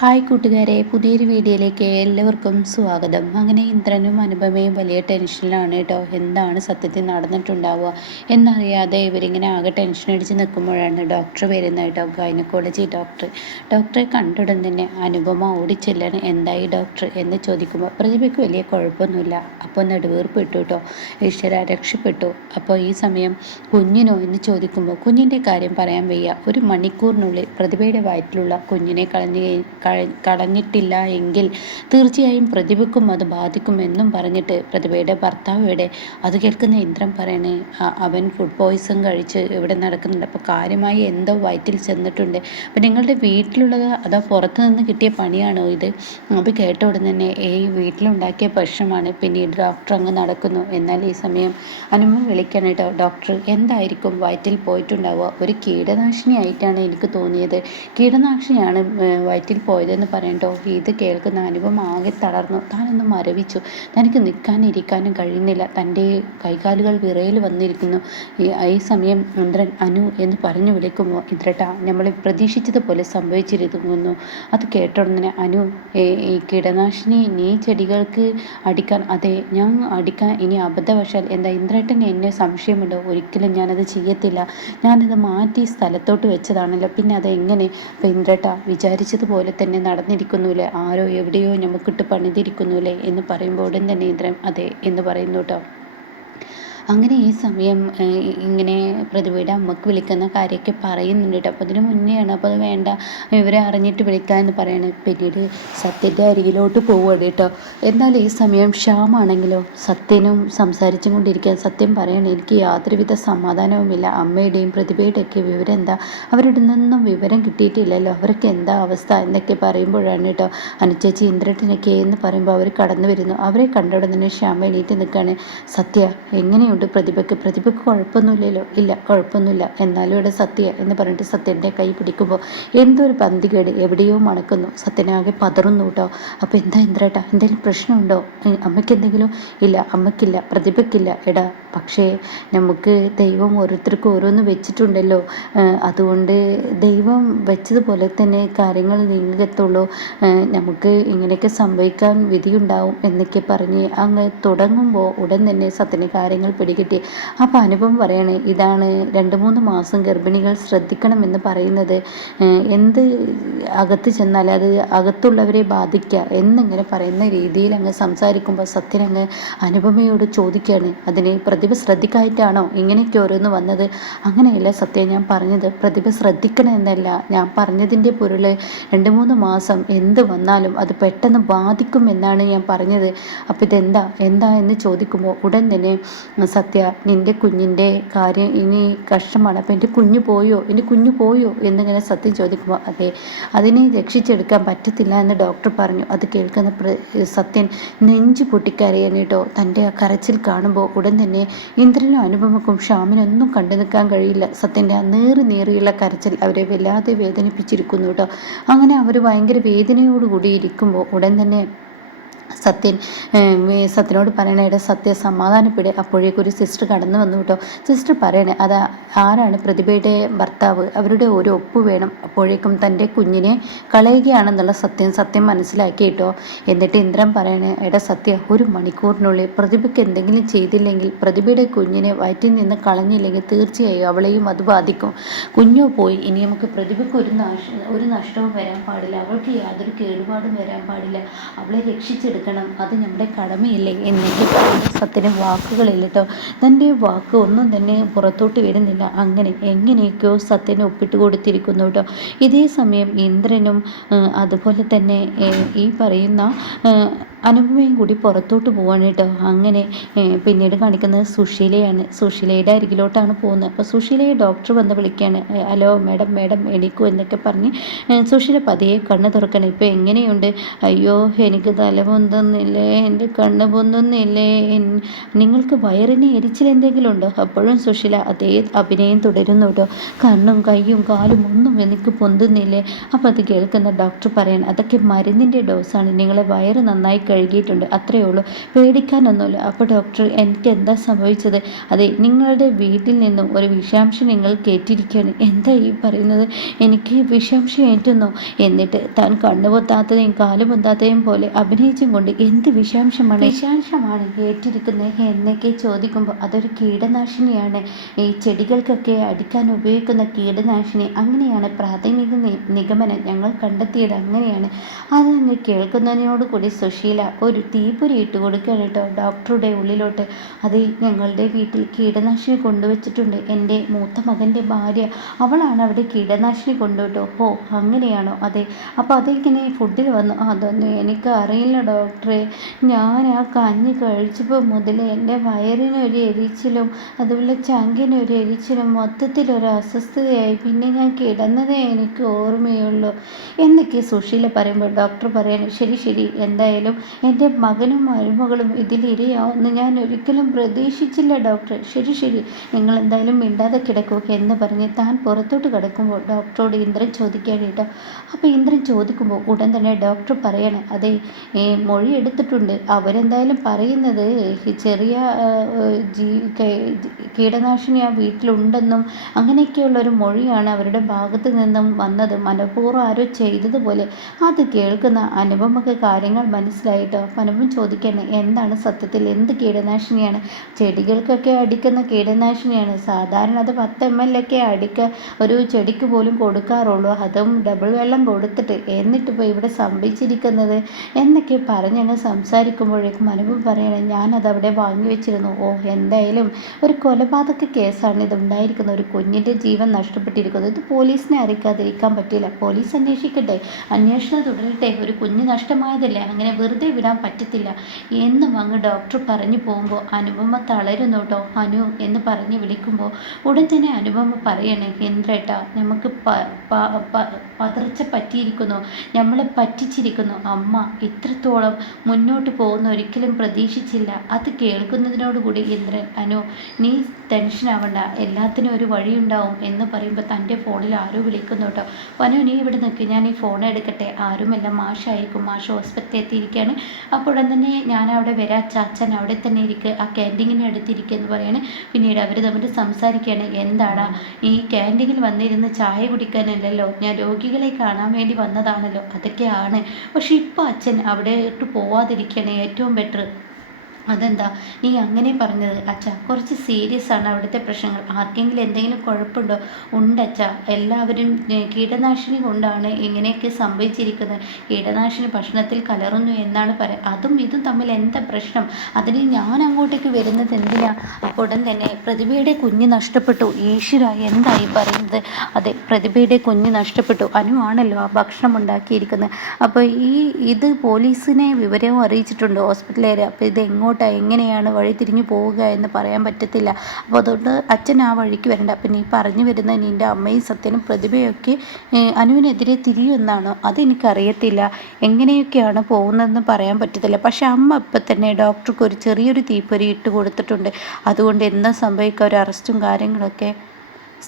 Hi കൂട്ടുകാരെ, പുതിയൊരു വീഡിയോയിലേക്ക് എല്ലാവർക്കും സ്വാഗതം. അങ്ങനെ ഇന്ദ്രനും അനുപമയും വലിയ ടെൻഷനിലാണ് കേട്ടോ. എന്താണ് സത്യത്തിൽ നടന്നിട്ടുണ്ടാവുക എന്നറിയാതെ ഇവരിങ്ങനെ ആകെ ടെൻഷൻ അടിച്ച് നിൽക്കുമ്പോഴാണ് ഡോക്ടർ വരുന്നത് കേട്ടോ. ഗൈനക്കോളജി ഡോക്ടറെ കണ്ടുടൻ തന്നെ അനുപമ ഓടിച്ചെല്ലാണ്. എന്തായി ഡോക്ടർ എന്ന് ചോദിക്കുമ്പോൾ പ്രതിഭയ്ക്ക് വലിയ കുഴപ്പമൊന്നുമില്ല. അപ്പോൾ നെടുവീർപ്പ് ഇട്ടു കേട്ടോ. ഈശ്വര രക്ഷപ്പെട്ടു. അപ്പോൾ ഈ സമയം കുഞ്ഞിനോ എന്ന് ചോദിക്കുമ്പോൾ കുഞ്ഞിൻ്റെ കാര്യം പറയാൻ വയ്യ. ഒരു മണിക്കൂറിനുള്ളിൽ പ്രതിഭയുടെ വയറ്റിലുള്ള കുഞ്ഞിനെ കളഞ്ഞിട്ടില്ല എങ്കിൽ തീർച്ചയായും പ്രതിഭയ്ക്കും അത് ബാധിക്കുമെന്നും പറഞ്ഞിട്ട് പ്രതിഭയുടെ ഭർത്താവ് അത് കേൾക്കുന്ന ഇന്ദ്രൻ പറയണേ, അവൻ ഫുഡ് പോയ്സൺ കഴിച്ച് ഇവിടെ നടക്കുന്നുണ്ട്. അപ്പോൾ കാര്യമായി എന്തോ വയറ്റിൽ ചെന്നിട്ടുണ്ട്. അപ്പോൾ നിങ്ങളുടെ വീട്ടിലുള്ളത് അതോ പുറത്തു നിന്ന് കിട്ടിയ പണിയാണോ ഇത്? അത് കേട്ട ഉടൻ തന്നെ വീട്ടിലുണ്ടാക്കിയ ഭക്ഷണമാണ്. പിന്നീട് ഡോക്ടർ അങ്ങ് നടക്കുന്നു. എന്നാൽ ഈ സമയം അനുമ വിളിക്കണം കേട്ടോ. ഡോക്ടർ, എന്തായിരിക്കും വയറ്റിൽ പോയിട്ടുണ്ടാവുക? ഒരു കീടനാശിനി ആയിട്ടാണ് എനിക്ക് തോന്നിയത്. കീടനാശിനിയാണ് വയറ്റിൽ പോയതെന്ന് പറയണ്ടോ. ഇത് കേൾക്കുന്ന അനുപം ആകെ തളർന്നു. താനൊന്ന് മരവിച്ചു. തനിക്ക് നിൽക്കാനിരിക്കാനും കഴിയുന്നില്ല. തൻ്റെ കൈകാലുകൾ വിറയിൽ വന്നിരിക്കുന്നു. ഈ സമയം ഇന്ദ്രൻ അനു എന്ന് പറഞ്ഞു വിളിക്കുമ്പോൾ, ഇന്ദ്രട്ട, നമ്മൾ പ്രതീക്ഷിച്ചതുപോലെ സംഭവിച്ചിരിക്കുന്നു. അത് കേട്ടോടനെ അനു, ഈ കീടനാശിനി നീ ചെടികൾക്ക് അടിക്കാൻ? അതെ, ഞാൻ അടിക്കാൻ. ഇനി അബദ്ധവശാൽ എന്താ ഇന്ദ്രട്ടന് എന്നെ സംശയമുണ്ടോ? ഒരിക്കലും ഞാനത് ചെയ്യത്തില്ല. ഞാനത് മാറ്റി സ്ഥലത്തോട്ട് വെച്ചതാണല്ലോ. പിന്നെ അതെങ്ങനെ? അപ്പം ഇന്ദ്രട്ട, വിചാരിച്ചതുപോലെ തന്നെ നടന്നിരിക്കുന്നുല്ലേ. ആരോ എവിടെയോ നമുക്കിട്ട് പണിതിരിക്കുന്നുല്ലേ എന്ന് പറയുമ്പോൾ ഉടൻ തന്നെ ഇന്ദ്രൻ അതെ എന്ന് പറയുന്നു കേട്ടോ. അങ്ങനെ ഈ സമയം ഇങ്ങനെ പ്രതിഭയുടെ അമ്മക്ക് വിളിക്കുന്ന കാര്യമൊക്കെ പറയുന്നുണ്ട് കേട്ടോ. അപ്പോൾ അതിന് മുന്നെയാണ്. അപ്പോൾ അത് വേണ്ട, ഇവരെ അറിഞ്ഞിട്ട് വിളിക്കാമെന്ന് പറയണേ. പിന്നീട് സത്യൻ്റെ അരികിലോട്ട് പോവുകയാണ് കേട്ടോ. എന്നാൽ ഈ സമയം ശ്യാമാണെങ്കിലോ സത്യനും സംസാരിച്ചും കൊണ്ടിരിക്കാൻ. സത്യം പറയണേ, എനിക്ക് യാതൊരുവിധ സമാധാനവുമില്ല. അമ്മയുടെയും പ്രതിഭയുടെയൊക്കെ വിവരം എന്താ? അവരുടെ നിന്നും വിവരം കിട്ടിയിട്ടില്ലല്ലോ. അവർക്ക് എന്താ അവസ്ഥ എന്നൊക്കെ പറയുമ്പോഴാണ് കേട്ടോ അനുചേച്ചി ഇന്ദ്രട്ടിനൊക്കെ എന്ന് പറയുമ്പോൾ അവർ കടന്നു വരുന്നു. അവരെ കണ്ടോടെ തന്നെ ശ്യാമ എണീറ്റ് നിൽക്കുകയാണ്. സത്യ, എങ്ങനെയുണ്ട് പ്രതിഭയ്ക്ക് കുഴപ്പമൊന്നുമില്ലല്ലോ? ഇല്ല, കുഴപ്പമൊന്നുമില്ല. എന്നാലും ഇവിടെ സത്യ എന്ന് പറഞ്ഞിട്ട് സത്യൻ്റെ കൈ പിടിക്കുമ്പോൾ എന്തൊരു പന്തികേട്, എവിടെയോ മണക്കുന്നു. സത്യനാകെ പതറുന്നു കേട്ടോ. അപ്പോൾ എന്താ ഇന്ദ്രേട്ടാ, എന്തെങ്കിലും പ്രശ്നമുണ്ടോ? അമ്മയ്ക്ക് എന്തെങ്കിലും? ഇല്ല, അമ്മയ്ക്കില്ല, പ്രതിഭയ്ക്കില്ല. എടാ, പക്ഷേ നമുക്ക് ദൈവം ഓരോരുത്തർക്കും ഓരോന്ന് വെച്ചിട്ടുണ്ടല്ലോ. അതുകൊണ്ട് ദൈവം വെച്ചതുപോലെ തന്നെ കാര്യങ്ങൾ നീങ്ങത്തുള്ളൂ. നമുക്ക് ഇങ്ങനെയൊക്കെ സംഭവിക്കാൻ വിധിയുണ്ടാവും എന്നൊക്കെ പറഞ്ഞ് അങ്ങ് തുടങ്ങുമ്പോൾ ഉടൻ തന്നെ സത്യന് കാര്യങ്ങൾ പിടികിട്ടി. അപ്പോൾ അനുപം പറയണേ, ഇതാണ് 2-3 മാസം ഗർഭിണികൾ ശ്രദ്ധിക്കണമെന്ന് പറയുന്നത്. എന്ത് അകത്ത് ചെന്നാൽ അത് അകത്തുള്ളവരെ ബാധിക്കുക എന്നിങ്ങനെ പറയുന്ന രീതിയിൽ അങ്ങ് സംസാരിക്കുമ്പോൾ സത്യനങ്ങ് അനുപമയോട് ചോദിക്കുകയാണ്, അതിന് പ്രതിഭ ശ്രദ്ധിക്കായിട്ടാണോ ഇങ്ങനെയൊക്കെ ഓരോന്ന് വന്നത്? അങ്ങനെയല്ല സത്യം ഞാൻ പറഞ്ഞത്. പ്രതിഭ ശ്രദ്ധിക്കണമെന്നല്ല ഞാൻ പറഞ്ഞതിൻ്റെ പൊരുൾ. 2-3 മാസം എന്ത് വന്നാലും അത് പെട്ടെന്ന് ബാധിക്കുമെന്നാണ് ഞാൻ പറഞ്ഞത്. അപ്പോൾ ഇതെന്താ എന്ന് ചോദിക്കുമ്പോൾ ഉടൻ തന്നെ സത്യ, നിൻ്റെ കുഞ്ഞിൻ്റെ കാര്യം ഇനി കഷ്ടമാണ്. അപ്പോൾ എൻ്റെ കുഞ്ഞു പോയോ എന്നിങ്ങനെ സത്യം ചോദിക്കുമ്പോൾ അതെ, അതിനെ രക്ഷിച്ചെടുക്കാൻ പറ്റത്തില്ല എന്ന് ഡോക്ടർ പറഞ്ഞു. അത് കേൾക്കുന്ന സത്യൻ നെഞ്ചു പൊട്ടിക്കരയാൻ കേട്ടോ. തൻ്റെ ആ കരച്ചിൽ കാണുമ്പോൾ ഉടൻ തന്നെ ഇന്ദ്രനും അനുപമക്കും ശ്യാമിനൊന്നും കണ്ടു നിൽക്കാൻ കഴിയില്ല. സത്യൻ്റെ ആ നേറിയുള്ള കരച്ചിൽ അവരെ വല്ലാതെ വേദനിപ്പിച്ചിരിക്കുന്നു കേട്ടോ. അങ്ങനെ അവർ ഭയങ്കര വേദനയോടുകൂടി ഇരിക്കുമ്പോൾ ഉടൻ തന്നെ സത്യനോട് പറയണേ, സത്യ സമാധാനപ്പെടെ. അപ്പോഴേക്കൊരു സിസ്റ്റർ കടന്നു വന്നു കേട്ടോ. സിസ്റ്റർ പറയണേ, അത് ആരാണ്? പ്രതിഭയുടെ ഭർത്താവ്. അവരുടെ ഒരു ഒപ്പ് വേണം. അപ്പോഴേക്കും തൻ്റെ കുഞ്ഞിനെ കളയുകയാണെന്നുള്ള സത്യം മനസ്സിലാക്കി കേട്ടോ. എന്നിട്ട് ഇന്ദ്രൻ പറയണേ, സത്യ, 1 മണിക്കൂറിനുള്ളിൽ പ്രതിഭയ്ക്ക് എന്തെങ്കിലും ചെയ്തില്ലെങ്കിൽ, പ്രതിഭയുടെ കുഞ്ഞിനെ വയറ്റിൽ നിന്ന് കളഞ്ഞില്ലെങ്കിൽ തീർച്ചയായും അവളെയും അത് ബാധിക്കും. കുഞ്ഞോ പോയി, ഇനി നമുക്ക് പ്രതിഭയ്ക്ക് ഒരു നഷ്ടവും വരാൻ പാടില്ല. അവൾക്ക് യാതൊരു കേടുപാടും വരാൻ പാടില്ല. അവളെ രക്ഷിച്ചെടുക്കണം, അത് നമ്മുടെ കടമയില്ലേ എന്നൊക്കെ പറയുന്ന സത്യന് വാക്കുകളില്ല കേട്ടോ. തൻ്റെ വാക്ക് ഒന്നും തന്നെ പുറത്തോട്ട് വരുന്നില്ല. അങ്ങനെ എങ്ങനെയൊക്കെയോ സത്യന് ഒപ്പിട്ട് കൊടുത്തിരിക്കുന്നു കേട്ടോ. ഇതേ സമയം ഇന്ദ്രനും അതുപോലെ തന്നെ ഈ പറയുന്ന അനുപമയും കൂടി പുറത്തോട്ട് പോവാണ് കേട്ടോ. അങ്ങനെ പിന്നീട് കാണിക്കുന്നത് സുശീലയാണ്. സുശീലയുടെ അരികിലോട്ടാണ് പോകുന്നത്. അപ്പോൾ സുശീലയെ ഡോക്ടർ വന്ന് വിളിക്കുകയാണ്. ഹലോ മേഡം എണീക്കൂ എന്നൊക്കെ പറഞ്ഞ് സുശീല പതിയെ കണ്ണ് തുറക്കണം. ഇപ്പോൾ എങ്ങനെയുണ്ട്? അയ്യോ, എനിക്ക് തല പൊന്തുന്നില്ലേ, എൻ്റെ കണ്ണ് പൊന്തുന്നില്ലേ, നിങ്ങൾക്ക് വയറിന് എരിച്ചിൽ എന്തെങ്കിലും ഉണ്ടോ? അപ്പോഴും സുശീല അതേ അഭിനയം തുടരുന്നു കേട്ടോ. കണ്ണും കൈയും കാലും ഒന്നും എനിക്ക് പൊന്തുന്നില്ലേ? അപ്പോൾ അത് കേൾക്കുന്ന ഡോക്ടർ പറയാൻ, അതൊക്കെ മരുന്നിൻ്റെ ഡോസാണ്. നിങ്ങളെ വയറ് നന്നായി കഴുകിയിട്ടുണ്ട്, അത്രയേ ഉള്ളൂ, പേടിക്കാനൊന്നുമില്ല. അപ്പോൾ ഡോക്ടർ, എനിക്ക് എന്താ സംഭവിച്ചത്? അതെ, നിങ്ങളുടെ വീട്ടിൽ നിന്നും ഒരു വിഷാംശം നിങ്ങൾ കേട്ടിരിക്കുകയാണ്. എന്താ ഈ പറയുന്നത്? എനിക്ക് വിഷാംശം ഏറ്റുന്നോ? എന്നിട്ട് താൻ കണ്ണു പൊത്താത്തതെയും കാല് പൊത്താത്തതെയും പോലെ അഭിനയിച്ചും കൊണ്ട് എന്ത് വിഷാംശമാണ് ഏറ്റിരിക്കുന്നത് എന്നൊക്കെ ചോദിക്കുമ്പോൾ, അതൊരു കീടനാശിനിയാണ്, ഈ ചെടികൾക്കൊക്കെ അടിക്കാൻ ഉപയോഗിക്കുന്ന കീടനാശിനി, അങ്ങനെയാണ് പ്രാഥമിക നിഗമനം ഞങ്ങൾ കണ്ടെത്തിയത്, അങ്ങനെയാണ്. അതങ്ങ് കേൾക്കുന്നതിനോടുകൂടി സുശീല ഒരു തീപ്പൊരി ഇട്ട് കൊടുക്കുകയാണ് കേട്ടോ ഡോക്ടറുടെ ഉള്ളിലോട്ട്. അത് ഞങ്ങളുടെ വീട്ടിൽ കീടനാശിനി കൊണ്ടുവച്ചിട്ടുണ്ട്, എൻ്റെ മൂത്ത മകൻ്റെ ഭാര്യ, അവളാണ് അവിടെ കീടനാശിനി കൊണ്ടുവിട്ടോ. ഓ, അങ്ങനെയാണോ? അതെ. അപ്പോൾ അതെങ്ങനെ ഫുഡിൽ വന്നു? അതൊന്നും എനിക്ക് അറിയില്ല ഡോക്ടറെ. ഞാൻ ആ കഞ്ഞി കഴിച്ചപ്പോൾ മുതൽ എൻ്റെ വയറിനൊരു എരിച്ചിലും അതുപോലെ ചങ്കിനൊരു എരിച്ചിലും മൊത്തത്തിലൊരു അസ്വസ്ഥതയായി. പിന്നെ ഞാൻ കിടന്നതേ എനിക്ക് ഓർമ്മയുള്ളൂ എന്നൊക്കെ സുശീല പറയുമ്പോൾ ഡോക്ടർ പറയാണ്, ശരി ശരി, എന്തായാലും എൻ്റെ മകനും മരുമകളും ഇതിലിരയാവുമെന്ന് ഞാൻ ഒരിക്കലും പ്രതീക്ഷിച്ചില്ല ഡോക്ടർ. ശരി ശരി, നിങ്ങൾ എന്തായാലും മിണ്ടാതെ കിടക്കൂ എന്ന് പറഞ്ഞ് താൻ പുറത്തോട്ട് കിടക്കുമ്പോൾ ഡോക്ടറോട് ഇന്ദ്രൻ ചോദിക്കാൻ കേട്ടോ. അപ്പോൾ ഇന്ദ്രൻ ചോദിക്കുമ്പോൾ ഉടൻ തന്നെ ഡോക്ടർ പറയണേ, അതെ, മൊഴി എടുത്തിട്ടുണ്ട്. അവരെന്തായാലും പറയുന്നത് ചെറിയ കീടനാശിനി ആ വീട്ടിലുണ്ടെന്നും അങ്ങനെയൊക്കെയുള്ളൊരു മൊഴിയാണ് അവരുടെ ഭാഗത്ത് നിന്നും വന്നത്, മനഃപൂർവ്വം ആരോ ചെയ്തതുപോലെ. അത് കേൾക്കുന്ന അനുപമക്ക് കാര്യങ്ങൾ മനസ്സിലായിട്ടോ. അപ്പം അനുപം ചോദിക്കണേ, എന്താണ് സത്യത്തിൽ, എന്ത് കീടനാശിനിയാണ്? ചെടികൾക്കൊക്കെ അടിക്കുന്ന കീടനാശിനിയാണ്. സാധാരണ അത് 10 ml ഒക്കെ ഒരു ചെടിക്ക് പോലും കൊടുക്കാറുള്ളൂ, അതും ഡബിൾ വെള്ളം കൊടുത്തിട്ട്. എന്നിട്ടിപ്പോൾ ഇവിടെ സംഭവിച്ചിരിക്കുന്നത് എന്നൊക്കെ പറഞ്ഞങ്ങ് സംസാരിക്കുമ്പോഴേക്കും അനുപം പറയണേ, ഞാനതവിടെ വാങ്ങി വെച്ചിരുന്നു. ഓ, എന്തായാലും ഒരു കൊലപാതക കേസാണ് ഇതുണ്ടായിരിക്കുന്നത്, ഒരു കുഞ്ഞിൻ്റെ ജീവൻ നഷ്ടപ്പെട്ടിരിക്കുന്നത്. ഇത് പോലീസിനെ അറിയിക്കാതിരിക്കാൻ പറ്റില്ല, പോലീസ് അന്വേഷിക്കട്ടെ, അന്വേഷണം തുടരട്ടെ, ഒരു കുഞ്ഞ് നഷ്ടമായതല്ലേ, അങ്ങനെ വെറുതെ വിടാൻ പറ്റത്തില്ല എന്നും അങ്ങ് ഡോക്ടർ പറഞ്ഞു പോകുമ്പോൾ അനുപമ തളരുന്നു കേട്ടോ. അനു എന്ന് പറഞ്ഞ് വിളിക്കുമ്പോൾ ഉടൻ തന്നെ അനുപമ പറയണേ, ഇന്ദ്രേട്ടാ, നമുക്ക് പതർച്ച പറ്റിയിരിക്കുന്നു, നമ്മളെ പറ്റിച്ചിരിക്കുന്നു. അമ്മ ഇത്രത്തോളം മുന്നോട്ട് പോകുന്ന ഒരിക്കലും പ്രതീക്ഷിച്ചില്ല. അത് കേൾക്കുന്നതിനോടുകൂടി ഇന്ദ്രൻ, അനു നീ ടെൻഷൻ ആവണ്ട, എല്ലാത്തിനും ഒരു വഴിയുണ്ടാവും എന്ന് പറയുമ്പോൾ തൻ്റെ ഫോണിൽ ആരോ വിളിക്കുന്നു കേട്ടോ. അനു നീ ഇവിടെ നിൽക്ക്, ഞാൻ ഈ ഫോൺ എടുക്കട്ടെ. ആരുമല്ല, മാഷായിരിക്കും, മാഷ് ഹോസ്പിറ്റലിൽ എത്തിയിരിക്കുകയാണ്. അപ്പോൾ ഉടൻ തന്നെ ഞാൻ അവിടെ വരാം, ചാച്ചൻ അവിടെ തന്നെ ഇരിക്കുക, ആ ക്യാൻറ്റീനിന് അടുത്തിരിക്കുക എന്ന് പറയാണ്. പിന്നീട് അവർ തമ്മിൽ സംസാരിക്കുകയാണ്. എന്താടാ, ഈ ക്യാൻറ്റീനിൽ വന്നിരുന്ന് ചായ കുടിക്കാനല്ലല്ലോ, ഞാൻ രോഗികളെ കാണാൻ വേണ്ടി വന്നതാണല്ലോ, അതൊക്കെയാണ്. പക്ഷെ ഇപ്പോൾ അച്ഛൻ അവിടെ ഇട്ട് പോവാതിരിക്കുകയാണ് ഏറ്റവും ബെറ്റർ. അതെന്താ നീ അങ്ങനെ പറഞ്ഞത്? അച്ഛാ, കുറച്ച് സീരിയസ് ആണ് അവിടുത്തെ പ്രശ്നങ്ങൾ, ആർക്കെങ്കിലും എന്തെങ്കിലും കുഴപ്പമുണ്ടോ? ഉണ്ടച്ഛാ, എല്ലാവരും കീടനാശിനി കൊണ്ടാണ് ഇങ്ങനെയൊക്കെ സംഭവിച്ചിരിക്കുന്നത്, കീടനാശിനി ഭക്ഷണത്തിൽ കലർന്നു എന്നാണ് അതും ഇതും തമ്മിൽ എന്താ പ്രശ്നം? അതിന് ഞാൻ അങ്ങോട്ടേക്ക് വരുന്നത് എന്തിനാ? അപ്പോൾ ഉടൻ തന്നെ പ്രതിഭയുടെ കുഞ്ഞ് നഷ്ടപ്പെട്ടു. ഈശ്വര, എന്തായി പറയുന്നത്? അതെ, പ്രതിഭയുടെ കുഞ്ഞ് നഷ്ടപ്പെട്ടു. അനു ആണല്ലോ ആ ഭക്ഷണം ഉണ്ടാക്കിയിരിക്കുന്നത്. അപ്പോൾ ഇത് പോലീസിനെ വിവരവും അറിയിച്ചിട്ടുണ്ട് ഹോസ്പിറ്റലുകാർ. അപ്പോൾ ഇത് എങ്ങനെയാണ് വഴി തിരിഞ്ഞു പോവുക എന്ന് പറയാൻ പറ്റത്തില്ല. അപ്പോൾ അതുകൊണ്ട് അച്ഛൻ ആ വഴിക്ക് വരണ്ട. അപ്പം നീ പറഞ്ഞു വരുന്നത് നിൻ്റെ അമ്മയും സത്യനും പ്രതിഭയൊക്കെ അനുവിനെതിരെ തിരിയുമെന്നാണോ? അതെനിക്കറിയത്തില്ല, എങ്ങനെയൊക്കെയാണ് പോകുന്നതെന്ന് പറയാൻ പറ്റത്തില്ല. പക്ഷെ അമ്മ ഇപ്പം തന്നെ ഡോക്ടർക്ക് ഒരു ചെറിയൊരു തീപ്പൊരി ഇട്ട് കൊടുത്തിട്ടുണ്ട്. അതുകൊണ്ട് എന്താ സംഭവിക്കുക, ഒരു അറസ്റ്റും കാര്യങ്ങളൊക്കെ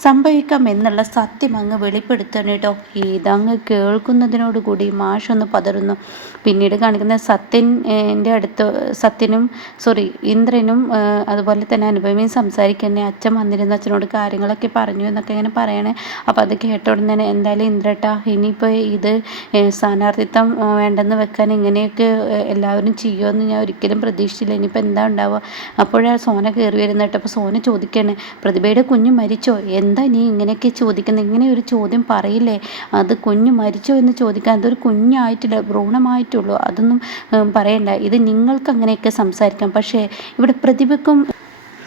സംഭവിക്കാം എന്നുള്ള സത്യം അങ്ങ് വെളിപ്പെടുത്തണം കേട്ടോ. ഇതങ്ങ് കേൾക്കുന്നതിനോടുകൂടി മാഷൊന്ന് പതറുന്നു. പിന്നീട് കാണിക്കുന്ന ഇന്ദ്രനും അതുപോലെ തന്നെ അനുപമയും സംസാരിക്കണേ. അച്ഛൻ വന്നിരുന്നു, അച്ഛനോട് കാര്യങ്ങളൊക്കെ പറഞ്ഞു എന്നൊക്കെ ഇങ്ങനെ പറയണേ. അപ്പോൾ അത് കേട്ട ഉടനെ തന്നെ, എന്തായാലും ഇന്ദ്രേട്ടാ, ഇനിയിപ്പോൾ ഇത് സ്ഥാനാർത്ഥിത്വം വേണ്ടെന്ന് വെക്കാൻ ഇങ്ങനെയൊക്കെ എല്ലാവരും ചെയ്യുമെന്ന് ഞാൻ ഒരിക്കലും പ്രതീക്ഷിച്ചില്ല. ഇനിയിപ്പോൾ എന്താ ഉണ്ടാവുക? അപ്പോഴാണ് സോന കയറി വരുന്നത് കേട്ടോ. അപ്പോൾ സോന ചോദിക്കണേ, പ്രതിഭയുടെ കുഞ്ഞ് മരിച്ചോ? എന്താ നീ ഇങ്ങനെയൊക്കെ ചോദിക്കുന്നത്? ഇങ്ങനെ ഒരു ചോദ്യം പറയില്ലേ? അത് കുഞ്ഞ് മരിച്ചോ എന്ന് ചോദിക്കാൻ, അതൊരു കുഞ്ഞായിട്ടില്ല, ഭ്രൂണമായിട്ടുള്ളൂ, അതൊന്നും പറയണ്ട. ഇത് നിങ്ങൾക്ക് അങ്ങനെയൊക്കെ സംസാരിക്കാം, പക്ഷേ ഇവിടെ പ്രതിഭയ്ക്കും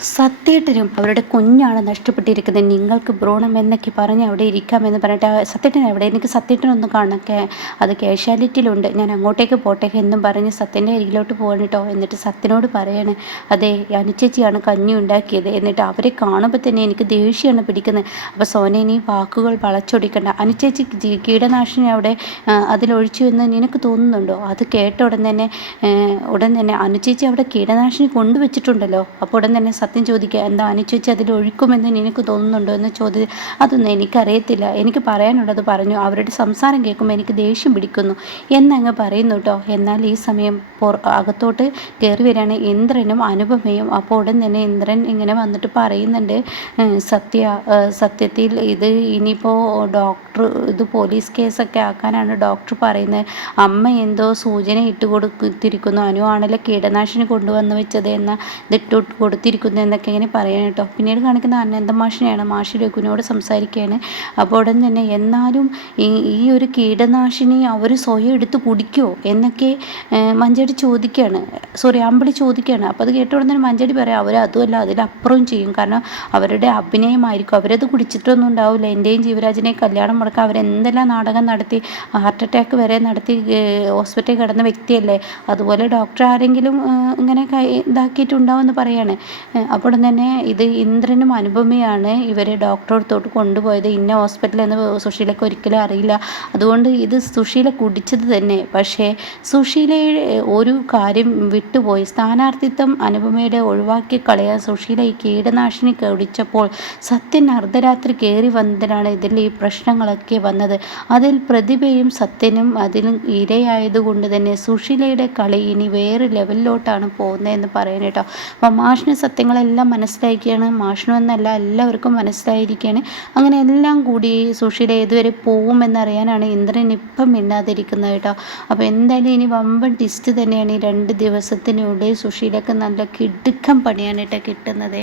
സത്യേട്ടനും അവരുടെ കുഞ്ഞാണ് നഷ്ടപ്പെട്ടിരിക്കുന്നത്, നിങ്ങൾക്ക് ഭ്രൂണം എന്നൊക്കെ പറഞ്ഞ് അവിടെ ഇരിക്കാമെന്ന് പറഞ്ഞിട്ട് സത്യേട്ടൻ എവിടെ? എനിക്ക് സത്യേട്ടനൊന്നും കാണൊക്കെ, അത് കാഷ്വാലിറ്റിയിലുണ്ട്, ഞാൻ അങ്ങോട്ടേക്ക് പോട്ടെ എന്നും പറഞ്ഞ് സത്യൻ്റെ അരികിലോട്ട് പോകണം കേട്ടോ. എന്നിട്ട് സത്യനോട് പറയാണ്, അതെ, അനുചേച്ചിയാണ് കഞ്ഞി ഉണ്ടാക്കിയത്. എന്നിട്ട് അവരെ കാണുമ്പോൾ തന്നെ എനിക്ക് ദേഷ്യമാണ് പിടിക്കുന്നത്. അപ്പോൾ സോനെ, നീ വാക്കുകൾ വളച്ചൊടിക്കണ്ട. അനുചേച്ചി കീടനാശിനി അവിടെ അതിലൊഴിച്ചു എന്ന് നിനക്ക് തോന്നുന്നുണ്ടോ? അത് കേട്ട ഉടൻ തന്നെ അനുചേച്ചി അവിടെ കീടനാശിനി കൊണ്ടുവച്ചിട്ടുണ്ടല്ലോ. അപ്പോൾ ഉടൻ തന്നെ സത്യം ചോദിക്കുക, എന്താ അനുചേച്ചി അതിൽ ഒഴിക്കുമെന്ന് നിനക്ക് തോന്നുന്നുണ്ടോ എന്ന് അതൊന്നും എനിക്കറിയത്തില്ല, എനിക്ക് പറയാനുള്ളത് പറഞ്ഞു, അവരുടെ സംസാരം കേൾക്കുമ്പോൾ എനിക്ക് ദേഷ്യം പിടിക്കുന്നു എന്നങ്ങ് പറയുന്നു കേട്ടോ. എന്നാൽ ഈ സമയം അകത്തോട്ട് കയറി വരികയാണ് ഇന്ദ്രനും അനുപമയും. അപ്പോൾ ഉടൻ തന്നെ ഇന്ദ്രൻ ഇങ്ങനെ വന്നിട്ട് പറയുന്നുണ്ട്, സത്യത്തിൽ ഇത് ഇനിയിപ്പോൾ ഇത് പോലീസ് കേസൊക്കെ ആക്കാനാണ് ഡോക്ടർ പറയുന്നത്. അമ്മ എന്തോ സൂചന ഇട്ട് കൊടുത്തിരിക്കുന്നു, അനുവാണല്ലോ കീടനാശിനി കൊണ്ടുവന്ന് വെച്ചത് ഇതിട്ട് കൊടുത്തിരിക്കുന്നു എന്നൊക്കെ ഇങ്ങനെ പറയണം കേട്ടോ. പിന്നീട് കാണിക്കുന്ന അനന്തമാഷിനെയാണ്. മാഷി രഘുവിനോട് സംസാരിക്കുകയാണ്. അപ്പോൾ ഉടൻ തന്നെ എന്നാലും ഈ ഒരു കീടനാശിനി അവർ സ്വയം എടുത്ത് കുടിക്കുമോ എന്നൊക്കെ മഞ്ചേടി ചോദിക്കുകയാണ്, അമ്പിളി ചോദിക്കുകയാണ്. അപ്പോൾ അത് കേട്ട ഉടൻ തന്നെ മഞ്ചേടി പറയാം, അവർ അതുമല്ല അതിലപ്പുറവും ചെയ്യും, കാരണം അവരുടെ അഭിനയമായിരിക്കും, അവരത് കുടിച്ചിട്ടൊന്നും ഉണ്ടാവില്ല. എൻ്റെയും ജീവരാജിനെയും കല്യാണം മുടക്കാൻ അവരെന്തെല്ലാം നാടകം നടത്തി, ഹാർട്ട് അറ്റാക്ക് വരെ നടത്തി ഹോസ്പിറ്റലിൽ കിടന്ന വ്യക്തിയല്ലേ, അതുപോലെ ഡോക്ടർ ആരെങ്കിലും ഇങ്ങനെ ഇതാക്കിയിട്ടുണ്ടാവുമെന്ന് പറയാണ്. അപ്പോൾ തന്നെ ഇത് ഇന്ദ്രനും അനുപമയാണ് ഇവരെ ഡോക്ടറെ അടുത്തോട്ട് കൊണ്ടുപോയത്, ഇന്ന ഹോസ്പിറ്റലിൽ എന്ന് സുശീലയ്ക്ക് ഒരിക്കലും അറിയില്ല. അതുകൊണ്ട് ഇത് സുശീല കുടിച്ചത് തന്നെ. പക്ഷേ സുശീലയുടെ ഒരു കാര്യം വിട്ടുപോയി, സ്ഥാനാർത്ഥിത്വം അനുപമയുടെ ഒഴിവാക്കി കളയാൻ സുശീല ഈ കീടനാശിനി കുടിച്ചപ്പോൾ സത്യൻ അർദ്ധരാത്രി കയറി വന്നതിനാണ് ഇതിൽ ഈ പ്രശ്നങ്ങളൊക്കെ വന്നത്. അതിൽ പ്രതിഭയും സത്യനും അതിലും ഇരയായതുകൊണ്ട് തന്നെ സുശീലയുടെ കളി ഇനി വേറെ ലെവലിലോട്ടാണ് പോകുന്നതെന്ന് പറയുന്നത് കേട്ടോ. അപ്പം മാഷിന് സത്യങ്ങളെല്ലാം മനസ്സിലാക്കിയാണ്, മാഷിനും എന്നല്ല എല്ലാവർക്കും മനസ്സിലായിരിക്കുകയാണ്. അങ്ങനെ എല്ലാം കൂടി സുശീല ഏതുവരെ പോകുമെന്നറിയാനാണ് ഇന്ദ്രൻ ഇപ്പം മിണ്ടാതിരിക്കുന്നത് കേട്ടോ. അപ്പോൾ എന്തായാലും ഇനി വമ്പൻ ടിസ്റ്റ് തന്നെയാണ് ഈ 2 ദിവസത്തിനുള്ളിൽ സുശീലക്ക് നല്ല കിടുക്കം പണിയാണ് കേട്ടോ കിട്ടുന്നത്.